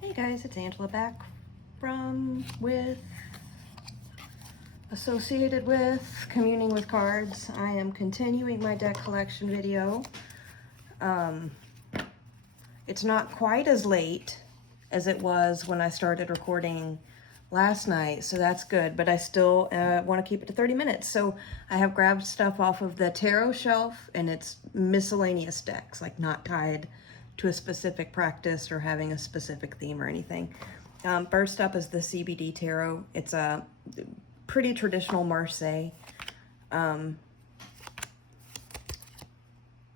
Hey guys, it's Angela back associated with Communing with Cards. I am continuing my deck collection video. It's not quite as late as it was when I started recording last night, so that's good, but I still want to keep it to 30 minutes. So I have grabbed stuff off of the tarot shelf, and it's miscellaneous decks, like not tied to a specific practice or having a specific theme or anything. First up is the CBD Tarot. It's a pretty traditional Marseille. I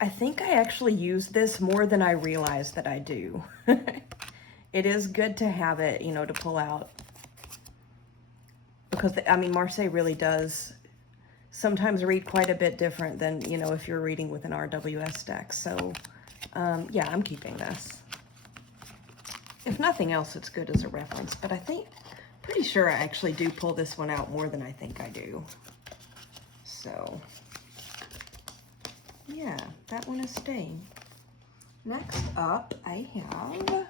think I actually use this more than I realize that I do. It is good to have it, you know, to pull out. Because, I mean, Marseille really does sometimes read quite a bit different than, you know, if you're reading with an RWS deck. So, yeah, I'm keeping this. If nothing else, it's good as a reference, but pretty sure I actually do pull this one out more than I think I do. So, yeah, that one is staying. Next up, I have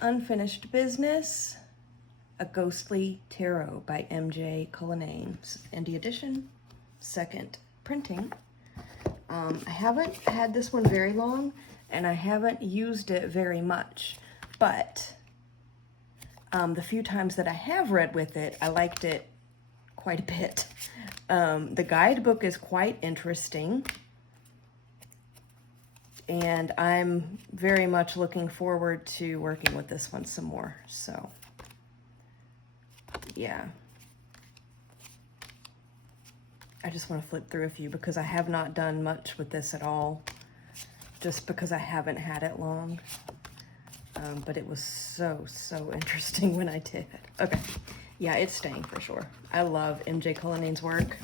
Unfinished Business, A Ghostly Tarot by MJ Cullinane. Indie edition, second printing. I haven't had this one very long, and I haven't used it very much, but the few times that I have read with it, I liked it quite a bit. The guidebook is quite interesting, and I'm very much looking forward to working with this one some more. So, yeah. I just want to flip through a few because I have not done much with this at all, just because I haven't had it long. But it was so interesting when I did. Okay, yeah, it's staying for sure. I love MJ Cullinane's work.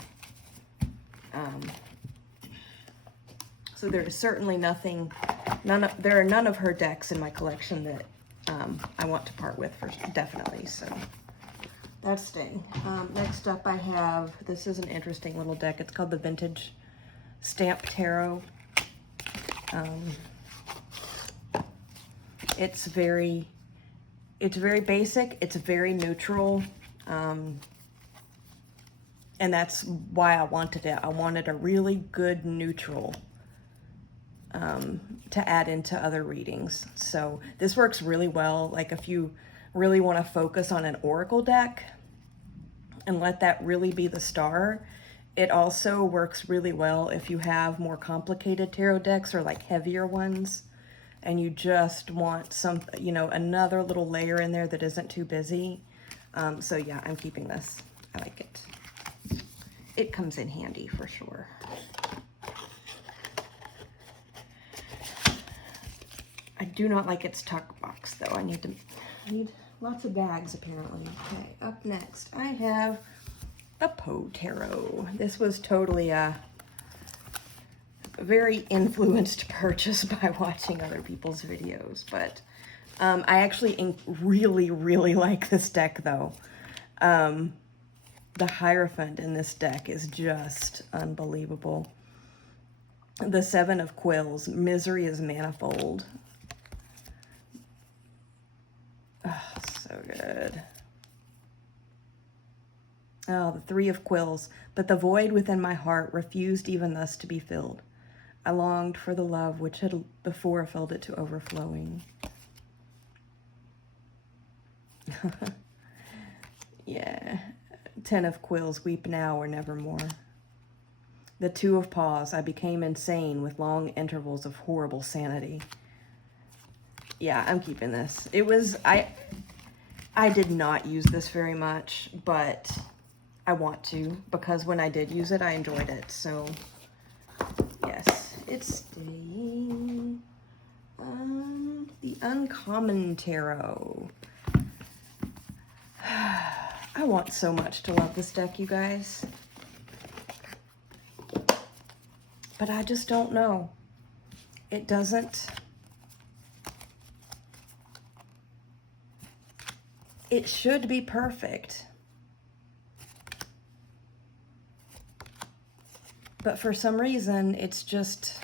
So there is certainly there are none of her decks in my collection that I want to part with, definitely, so that's staying. Next up I have, this is an interesting little deck. It's called the Vintage Stamp Tarot. It's very basic, it's very neutral, and that's why I wanted it. I wanted a really good neutral to add into other readings. So this works really well, like if you really want to focus on an oracle deck and let that really be the star. It also works really well if you have more complicated tarot decks or like heavier ones, and you just want some, you know, another little layer in there that isn't too busy. So yeah, I'm keeping this. I like it. It comes in handy for sure. I do not like its tuck box though. I need lots of bags apparently. Okay, up next I have the Poe Tarot. This was totally a very influenced purchase by watching other people's videos, but I actually really like this deck though. The Hierophant in this deck is just unbelievable. The Seven of Quills, Misery is Manifold. Oh, so good. Oh, the Three of Quills. But the void within my heart refused even thus to be filled. I longed for the love which had before filled it to overflowing. Yeah. Ten of Quills, weep now or nevermore. The Two of Paws, I became insane with long intervals of horrible sanity. Yeah, I'm keeping this. It was, I did not use this very much, but I want to, because when I did use it, I enjoyed it. So, yes, it's staying. The Uncommon Tarot. I want so much to love this deck, you guys. But I just don't know. It doesn't... It should be perfect. But for some reason, it's just...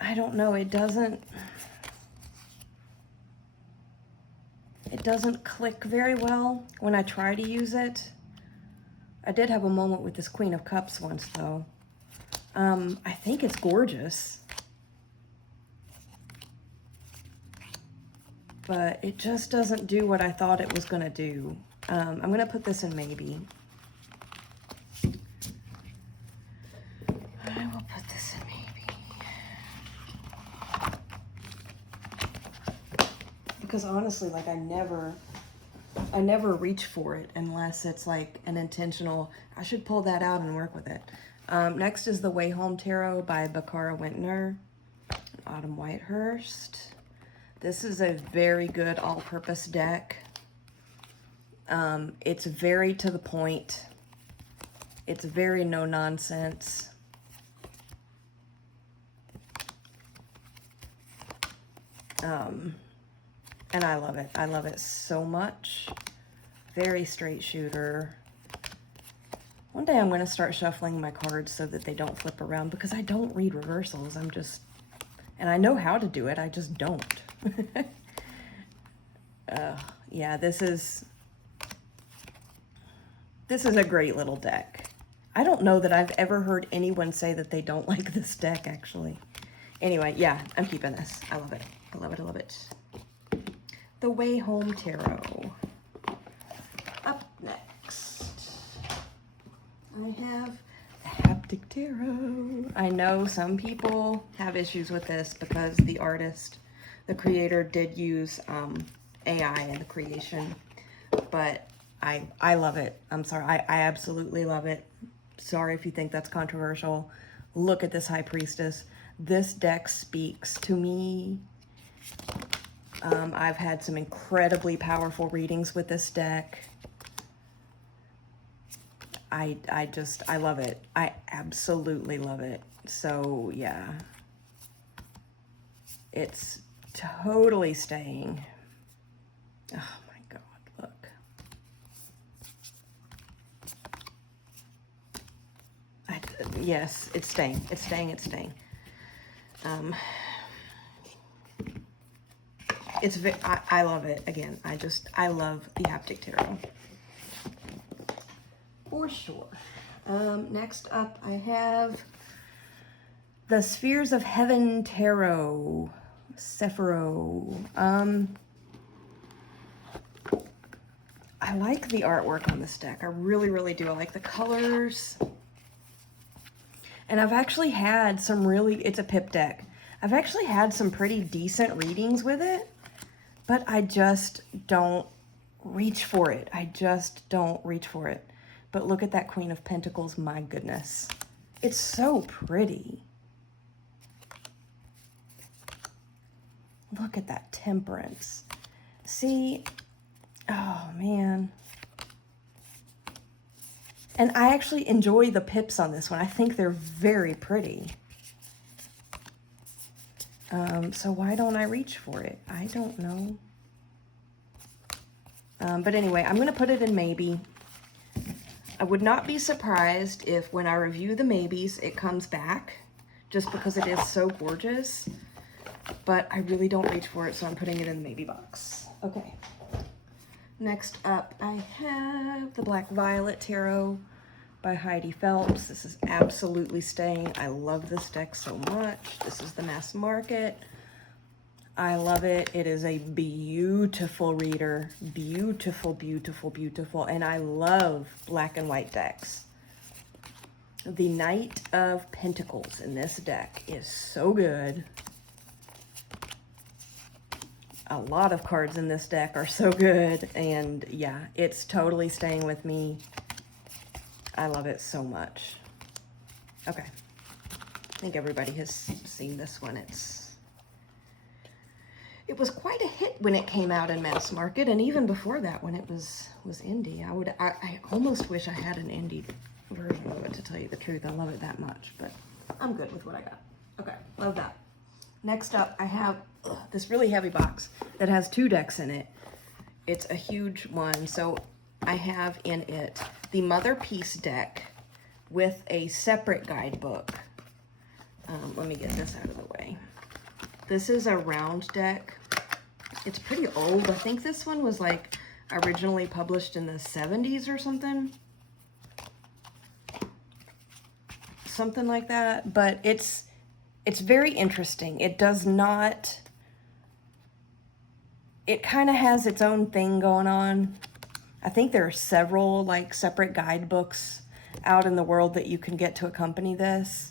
I don't know, it doesn't... It doesn't click very well when I try to use it. I did have a moment with this Queen of Cups once, though. I think it's gorgeous. But it just doesn't do what I thought it was going to do. I'm going to put this in maybe. I will put this in maybe. Because honestly, like I never reach for it unless it's like an intentional, I should pull that out and work with it. Next is the Way Home Tarot by Bakara Wintner, Autumn Whitehurst. This is a very good all-purpose deck. It's very to the point. It's very no-nonsense. And I love it. I love it so much. Very straight shooter. One day I'm going to start shuffling my cards so that they don't flip around because I don't read reversals. And I know how to do it, I just don't. Yeah, this is a great little deck. I don't know that I've ever heard anyone say that they don't like this deck, actually. Anyway, yeah, I'm keeping this. I love it. I love it. I love it. The Way Home Tarot. Up next, I have the Haptic Tarot. I know some people have issues with this because the artist, the creator, did use AI in the creation, but I love it. I'm sorry, I absolutely love it. Sorry if you think that's controversial. Look at this High Priestess. This deck speaks to me. I've had some incredibly powerful readings with this deck. I love it. I absolutely love it. So yeah, it's totally staying. Oh my God, look. Yes, it's staying. It's staying. It's staying. I love it. Again, I love the Haptic Tarot. For sure. Next up, I have the Spheres of Heaven Tarot. Sephiroth. I like the artwork on this deck. I really, really do. I like the colors. And I've actually had some it's a pip deck. I've actually had some pretty decent readings with it, but I just don't reach for it. I just don't reach for it. But look at that Queen of Pentacles, my goodness. It's so pretty. Look at that Temperance. See, oh man. And I actually enjoy the pips on this one. I think they're very pretty. So why don't I reach for it? I don't know. But anyway, I'm gonna put it in maybe. I would not be surprised if when I review the maybes, it comes back just because it is so gorgeous, but I really don't reach for it, so I'm putting it in the maybe box. Okay. Next up, I have the Black Violet Tarot by Heidi Phelps. This is absolutely staying. I love this deck so much. This is the mass market. I love it. It is a beautiful reader. Beautiful, beautiful, beautiful. And I love black and white decks. The Knight of Pentacles in this deck is so good. A lot of cards in this deck are so good. And yeah, it's totally staying with me. I love it so much. Okay. I think everybody has seen this one. It was quite a hit when it came out in mass market, and even before that when it was indie. I almost wish I had an indie version of it, to tell you the truth. I love it that much, but I'm good with what I got. Okay, love that. Next up, I have this really heavy box that has 2 decks in it. It's a huge one, so I have in it the Mother Peace deck with a separate guidebook. Let me get this out of the way. This is a round deck. It's pretty old. I think this one was like originally published in the 70s or something. Something like that. But it's very interesting. It does not... It kind of has its own thing going on. I think there are several like separate guidebooks out in the world that you can get to accompany this.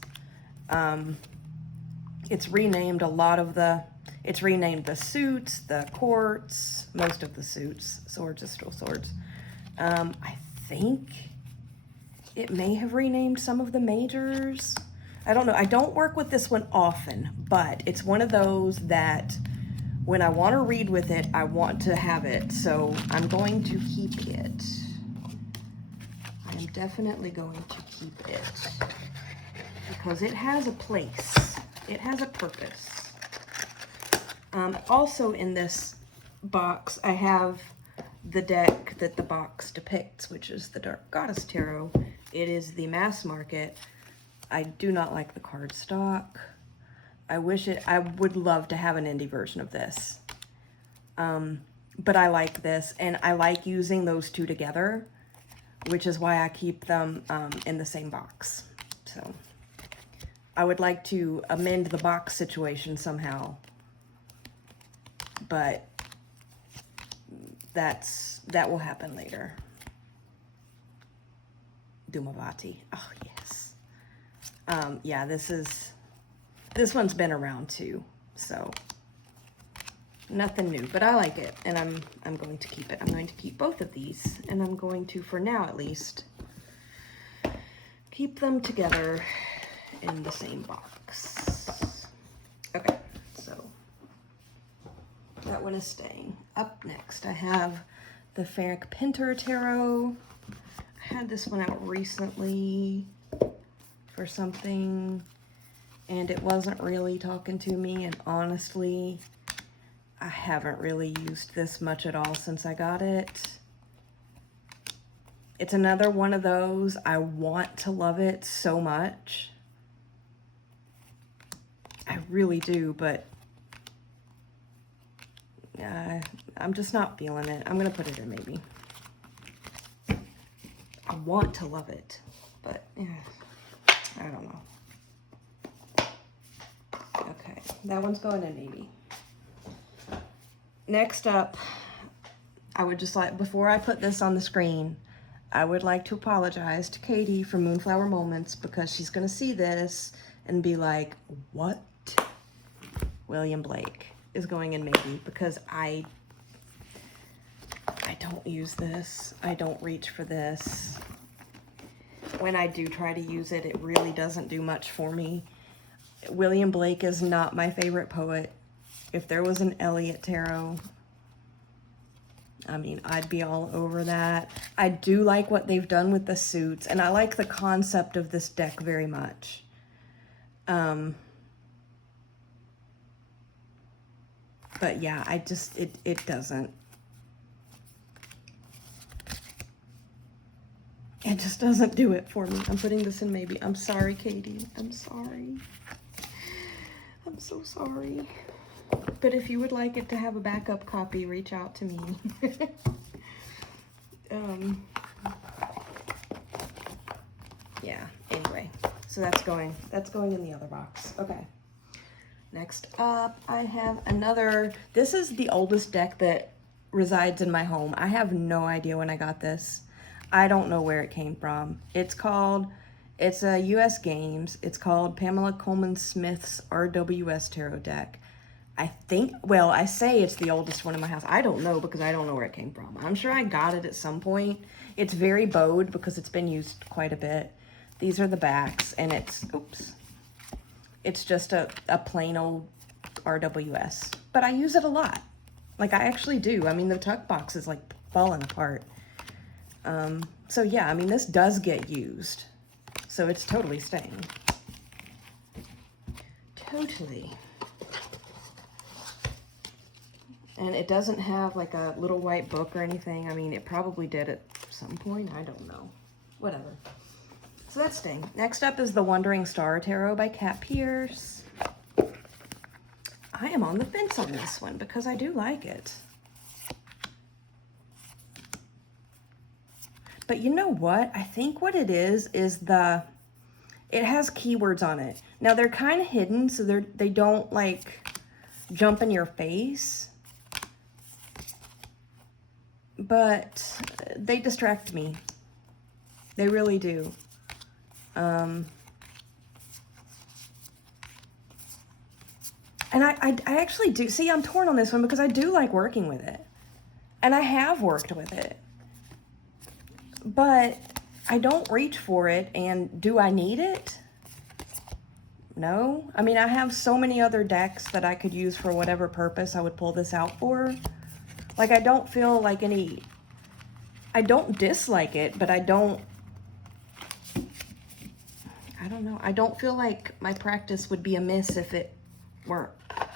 It's renamed a lot of the... It's renamed the suits, the courts, most of the suits. Swords is still swords. I think it may have renamed some of the majors. I don't know. I don't work with this one often, but it's one of those that when I want to read with it, I want to have it. So I'm going to keep it. I am definitely going to keep it because it has a place. It has a purpose. Also in this box, I have the deck that the box depicts, which is the Dark Goddess Tarot. It is the mass market. I do not like the cardstock. I would love to have an indie version of this. But I like this, and I like using those two together, which is why I keep them in the same box. So I would like to amend the box situation somehow, but that will happen later. Dumavati. Oh, yes. Yeah, this one's been around too, so nothing new, but I like it, and I'm going to keep it. I'm going to keep both of these, and I'm going to, for now at least, keep them together in the same box. Okay, so that one is staying. Up next, I have the Ferric Pinter Tarot. I had this one out recently for something, and it wasn't really talking to me, and honestly, I haven't really used this much at all since I got it. It's another one of those, I want to love it so much. I really do, but I'm just not feeling it. I'm gonna put it in maybe. I want to love it, but yeah, I don't know. Okay, that one's going in maybe. Next up, I would just like, before I put this on the screen, I would like to apologize to Katie from Moonflower Moments, because she's gonna see this and be like, what? William Blake is going in maybe, because I don't use this. I don't reach for this. When I do try to use it, it really doesn't do much for me. William Blake is not my favorite poet. If there was an Eliot Tarot, I mean, I'd be all over that. I do like what they've done with the suits, and I like the concept of this deck very much. But yeah, I just, it doesn't. It just doesn't do it for me. I'm putting this in maybe. I'm sorry, Katie. I'm sorry. I'm so sorry. But if you would like it to have a backup copy, reach out to me. Yeah, anyway. So that's going in the other box. Okay. Next up, I have another, this is the oldest deck that resides in my home. I have no idea when I got this. I don't know where it came from. It's a US Games. It's called Pamela Coleman Smith's RWS Tarot deck. I think, well, I say it's the oldest one in my house. I don't know, because I don't know where it came from. I'm sure I got it at some point. It's very bowed because it's been used quite a bit. These are the backs, and it's, oops. It's just a plain old RWS. But I use it a lot. Like, I actually do. I mean, the tuck box is, like, falling apart. So, yeah, I mean, this does get used. So it's totally staying. Totally. And it doesn't have, like, a little white book or anything. I mean, it probably did at some point. I don't know. Whatever. So that's staying. Next up is the Wandering Star Tarot by Kat Pierce. I am on the fence on this one because I do like it. But you know what? I think what it is it has keywords on it. Now they're kind of hidden, so they don't like jump in your face. But they distract me. They really do. And I actually do. See, I'm torn on this one because I do like working with it. And I have worked with it. But I don't reach for it, and do I need it? No. I mean, I have so many other decks that I could use for whatever purpose I would pull this out for. Like, I don't feel like I don't dislike it, but I don't know. I don't feel like my practice would be amiss if it weren't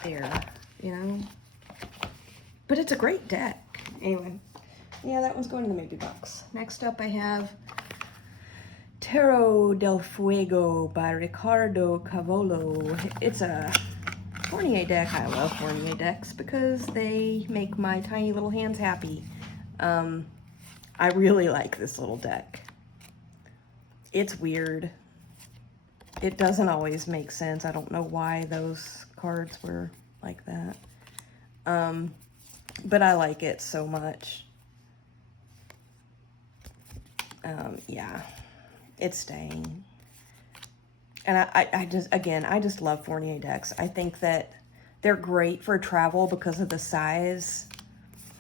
there, you know? But it's a great deck. Anyway. Yeah, that one's going in the maybe box. Next up I have Tarot del Fuego by Ricardo Cavolo. It's a Fournier deck. I love Fournier decks because they make my tiny little hands happy. I really like this little deck. It's weird. It doesn't always make sense. I don't know why those cards were like that. But I like it so much. Yeah, it's staying. And I just love Fournier decks. I think that they're great for travel because of the size.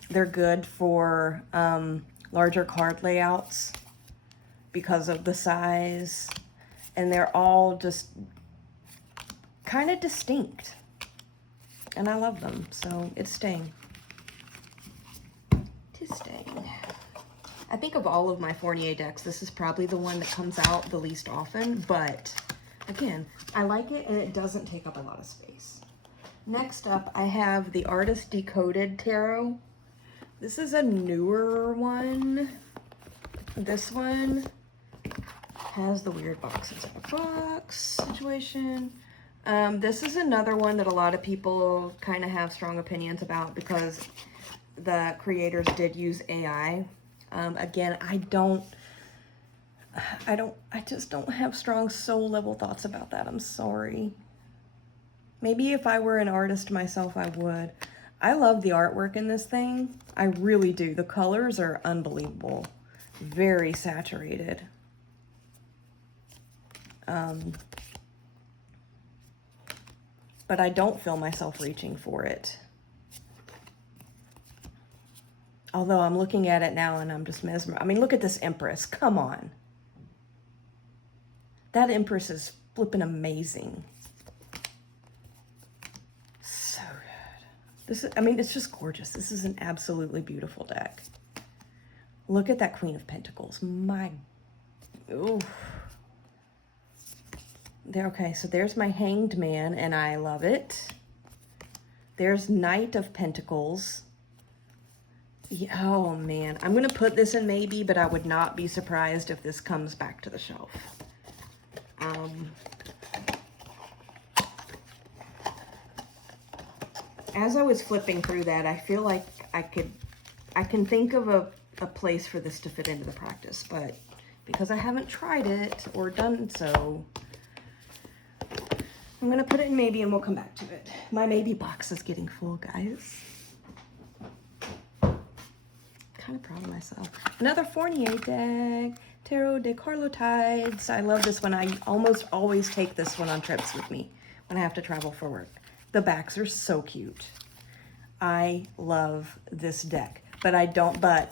They're good for larger card layouts because of the size. And they're all just kind of distinct. And I love them, so it's staying. It's staying. I think of all of my Fournier decks, this is probably the one that comes out the least often, but again, I like it and it doesn't take up a lot of space. Next up, I have the Artist Decoded Tarot. This is a newer one. This one has the weird boxes in a box situation. This is another one that a lot of people kind of have strong opinions about because the creators did use AI. Again, I just don't have strong soul level thoughts about that. I'm sorry. Maybe if I were an artist myself, I would. I love the artwork in this thing. I really do. The colors are unbelievable. Very saturated. But I don't feel myself reaching for it. Although I'm looking at it now and I'm just mesmerized. I mean, look at this Empress. Come on. That Empress is flipping amazing. So good. I mean, it's just gorgeous. This is an absolutely beautiful deck. Look at that Queen of Pentacles. Ooh. Okay, so there's my Hanged Man, and I love it. There's Knight of Pentacles. Yeah, oh man, I'm gonna put this in maybe, but I would not be surprised if this comes back to the shelf. As I was flipping through that, I feel like I can think of a place for this to fit into the practice, but because I haven't tried it or done so, I'm gonna put it in maybe and we'll come back to it. My maybe box is getting full, guys. Kind of proud of myself. Another Fournier deck, Tarot de Carlotides. I love this one. I almost always take this one on trips with me when I have to travel for work. The backs are so cute. I love this deck, but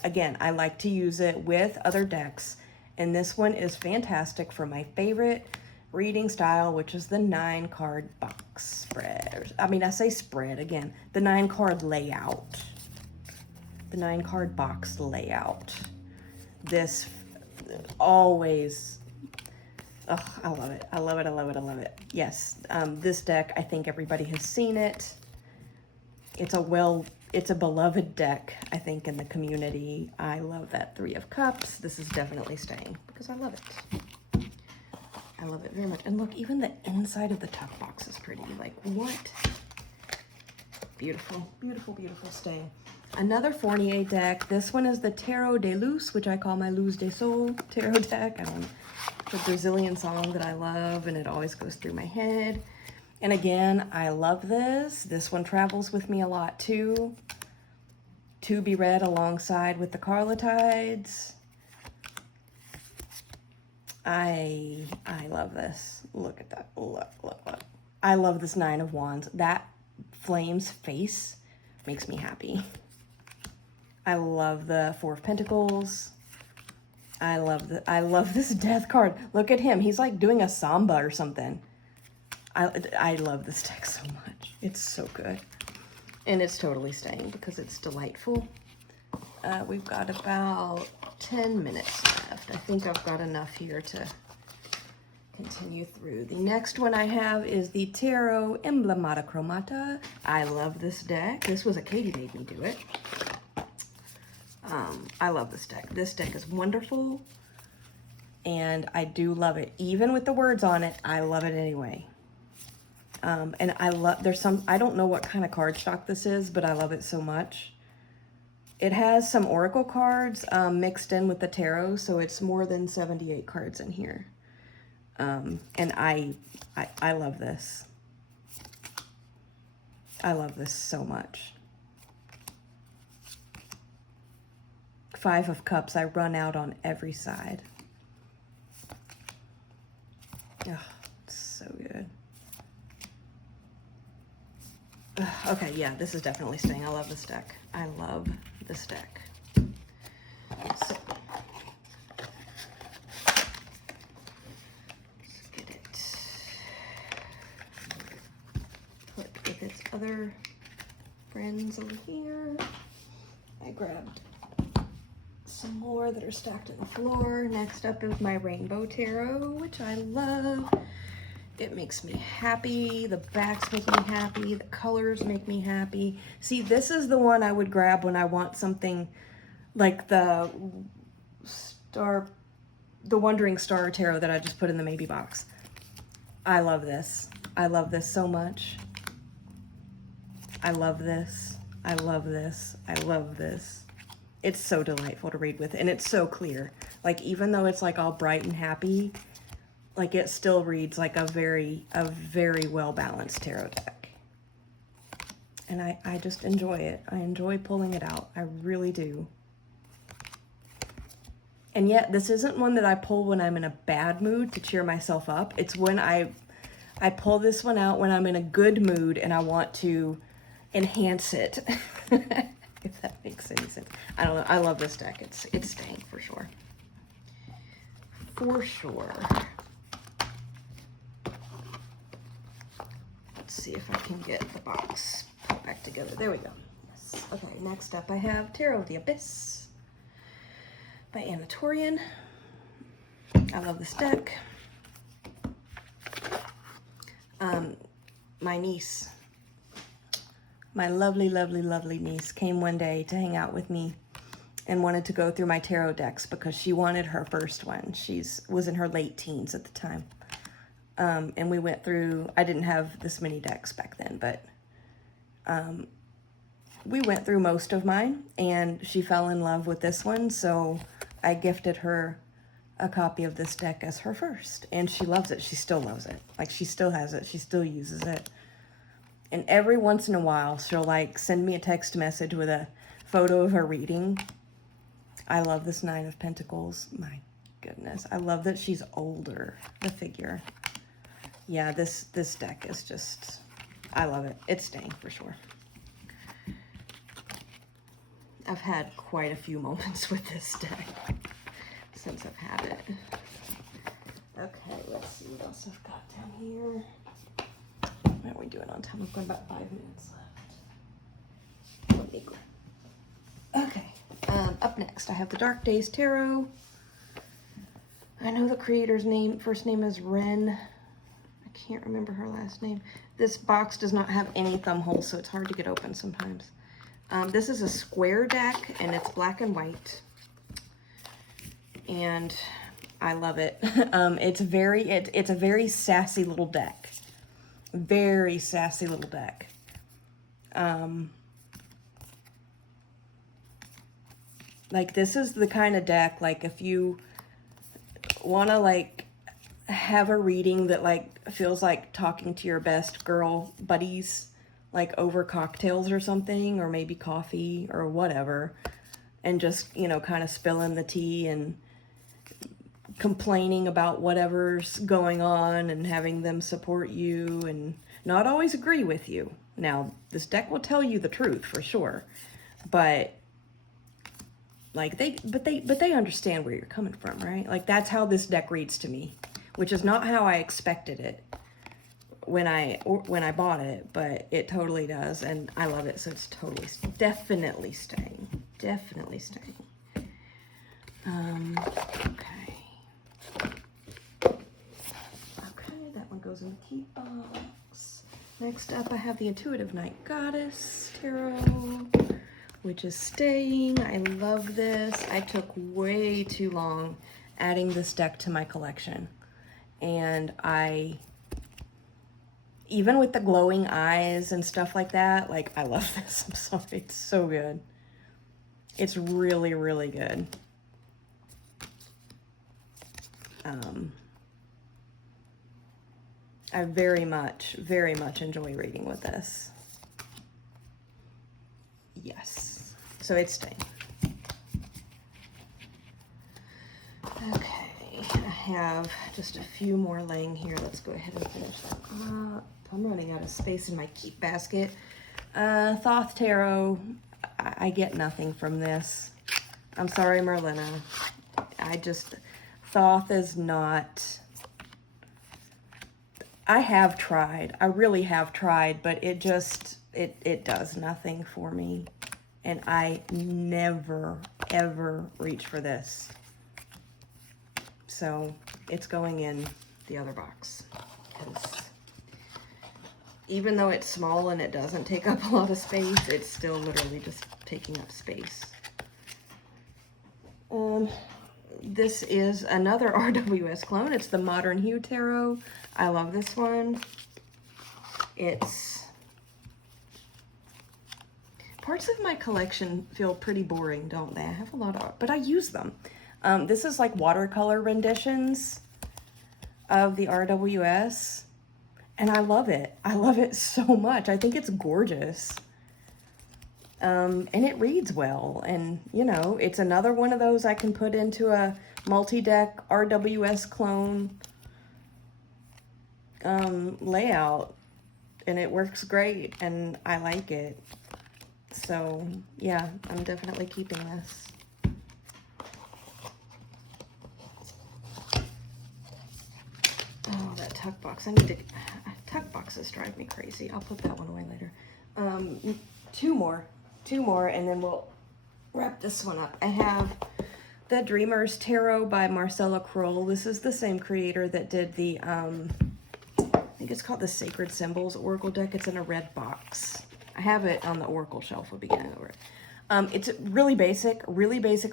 again, I like to use it with other decks, and this one is fantastic for my favorite reading style, which is the 9-card box spread. I mean, I say spread again, the 9-card layout. The 9-card box layout. This always, oh, I love it. I love it. I love it. I love it. Yes, this deck, I think everybody has seen it. It's a beloved deck, I think, in the community. I love that 3 of Cups. This is definitely staying because I love it. I love it very much. And look, even the inside of the top box is pretty. Like, what? Beautiful, beautiful, beautiful stain. Another Fournier deck. This one is the Tarot de Luz, which I call my Luz de Sol tarot deck. I don't, it's a Brazilian song that I love, and it always goes through my head. And again, I love this. This one travels with me a lot too. To be read alongside with the Carlotides. I love this. Look at that. Look, look, look. I love this Nine of Wands. That flame's face makes me happy. I love the Four of Pentacles. I love this Death card. Look at him. He's like doing a samba or something. I love this deck so much. It's so good. And it's totally staying because it's delightful. We've got about 10 minutes left. I think I've got enough here to continue through. The next one I have is the Tarot Emblemata Chromata. I love this deck. This was a Katie made me do it. I love this deck. This deck is wonderful. And I do love it. Even with the words on it, I love it anyway. And I love, I don't know what kind of cardstock this is, but I love it so much. It has some Oracle cards mixed in with the tarot, so it's more than 78 cards in here. And I love this. I love this so much. Five of Cups, I run out on every side. Oh, it's so good. Okay, yeah, this is definitely staying. I love this deck. I love this deck. So, let's get it put with its other friends over here. I grabbed some more that are stacked on the floor. Next up is my Rainbow Tarot, which I love. It makes me happy. The backs make me happy. The colors make me happy. See, this is the one I would grab when I want something like the Wandering Star Tarot that I just put in the maybe box. I love this. I love this so much. I love this. I love this. I love this. It's so delightful to read with, and it's so clear. Like, even though it's like all bright and happy, like, it still reads like a very well-balanced tarot deck. And I just enjoy it. I enjoy pulling it out. I really do. And yet, this isn't one that I pull when I'm in a bad mood to cheer myself up. It's when I pull this one out when I'm in a good mood and I want to enhance it. If that makes any sense. I don't know. I love this deck. It's staying for sure. For sure. Let's see if I can get the box put back together. There we go. Yes. Okay, next up I have Tarot of the Abyss by Anna Torian. I love this deck. My niece, my lovely, lovely, lovely niece came one day to hang out with me and wanted to go through my tarot decks because she wanted her first one. Was in her late teens at the time. And we went through, I didn't have this many decks back then, but we went through most of mine, and she fell in love with this one, so I gifted her a copy of this deck as her first, and she loves it. She still loves it. Like, she still has it. She still uses it. And every once in a while, she'll, like, send me a text message with a photo of her reading. I love this Nine of Pentacles. My goodness. I love that she's older, the figure. Yeah, this deck is just, I love it. It's staying for sure. I've had quite a few moments with this deck since I've had it. Okay, let's see what else I've got down here. What are we doing on time? We've got about 5 minutes left. Let me grab. Okay, up next I have the Dark Days Tarot. I know the creator's first name is Ren. I can't remember her last name. This box does not have any thumb holes, so it's hard to get open sometimes. This is a square deck, and it's black and white. And I love it. It's a very sassy little deck. Very sassy little deck. Like, this is the kind of deck, like, if you want to, like, have a reading that, like, feels like talking to your best girl buddies, like, over cocktails or something, or maybe coffee or whatever, and just, you know, kind of spilling the tea and complaining about whatever's going on and having them support you and not always agree with you. Now, this deck will tell you the truth for sure, but like they understand where you're coming from, right? Like, that's how this deck reads to me, which is not how I expected it when I bought it, but it totally does, and I love it. So it's totally, definitely staying. Okay. Okay, that one goes in the keep box. Next up, I have the Intuitive Night Goddess Tarot, which is staying. I love this. I took way too long adding this deck to my collection. And even with the glowing eyes and stuff like that, like, I love this. I'm sorry, it's so good. It's really, really good. I very much enjoy reading with this. Yes. So it's staying. Okay, I have just a few more laying here. Let's go ahead and finish that up. I'm running out of space in my keep basket. Thoth Tarot. I get nothing from this. I'm sorry, Merlina. Thoth is not... I have tried. I really have tried, but it does nothing for me. And I never, ever reach for this. So it's going in the other box. Because even though it's small and it doesn't take up a lot of space, it's still literally just taking up space. This is another RWS clone. It's the Modern Hue Tarot. I love this one. Parts of my collection feel pretty boring, don't they? I have a lot of, but I use them. This is like watercolor renditions of the RWS, and I love it. I love it so much. I think it's gorgeous. And it reads well, and you know, it's another one of those I can put into a multi-deck RWS clone layout, and it works great, and I like it. So yeah, I'm definitely keeping this. Oh, that tuck box. Tuck boxes drive me crazy. I'll put that one away later. Two more, and then we'll wrap this one up. I have the Dreamer's Tarot by Marcella Kroll. This is the same creator that did the, I think it's called the Sacred Symbols Oracle deck. It's in a red box. I have it on the Oracle shelf. We'll be getting over it. It's really basic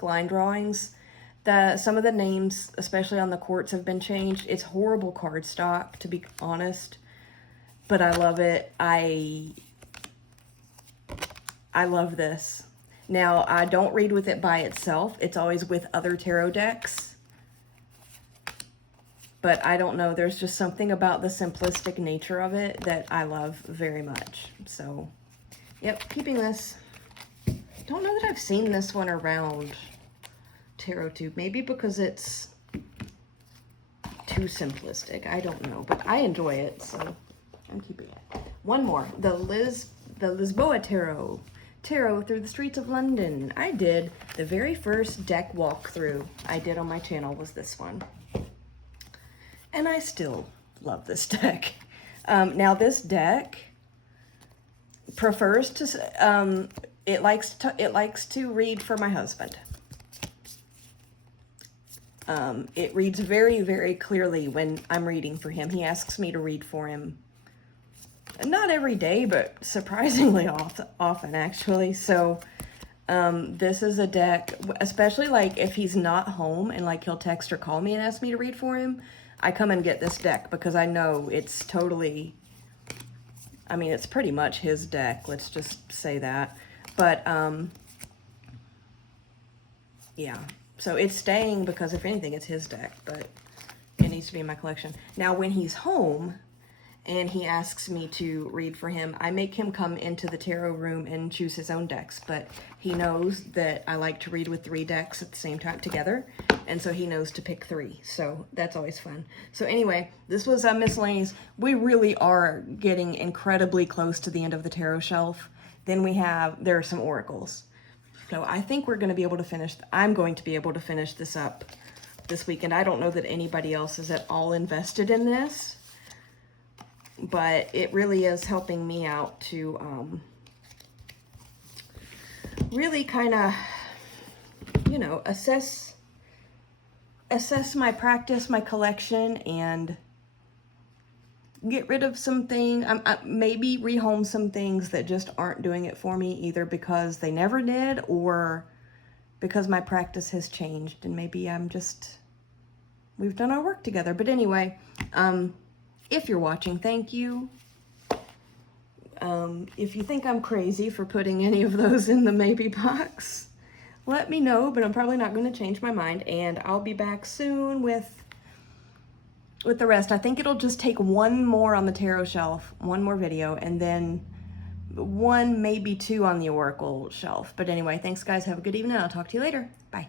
line drawings. Some of the names, especially on the quartz, have been changed. It's horrible cardstock, to be honest, but I love it. I love this. Now, I don't read with it by itself. It's always with other tarot decks. But I don't know. There's just something about the simplistic nature of it that I love very much. So, yep, keeping this. Don't know that I've seen this one around TarotTube. Maybe because it's too simplistic. I don't know. But I enjoy it, so I'm keeping it. One more. The Lisboa Tarot Through the Streets of London. I did the very first deck walkthrough I did on my channel was this one. And I still love this deck. Now this deck prefers to, it likes to read for my husband. It reads very, very clearly when I'm reading for him. He asks me to read for him. Not every day, but surprisingly often actually. So this is a deck, especially like if he's not home and like he'll text or call me and ask me to read for him, I come and get this deck because I know it's totally I mean, it's pretty much his deck. Let's just say that. But, yeah. So it's staying because, if anything, it's his deck. But it needs to be in my collection. Now, when he's home and he asks me to read for him, I make him come into the tarot room and choose his own decks. But he knows that I like to read with 3 decks at the same time together. And so he knows to pick 3. So that's always fun. So anyway, this was miscellaneous. We really are getting incredibly close to the end of the tarot shelf. Then there are some oracles. So I think we're going to be able to finish, I'm going to be able to finish this up this weekend. I don't know that anybody else is at all invested in this, but it really is helping me out to really kind of, you know, assess my practice, my collection, and get rid of some things, maybe rehome some things that just aren't doing it for me, either because they never did or because my practice has changed, and maybe we've done our work together. But anyway, if you're watching, thank you. If you think I'm crazy for putting any of those in the maybe box, let me know, but I'm probably not going to change my mind, and I'll be back soon with the rest. I think it'll just take one more on the tarot shelf, one more video, and then 1, maybe 2 on the oracle shelf. But anyway, thanks guys. Have a good evening. I'll talk to you later. Bye.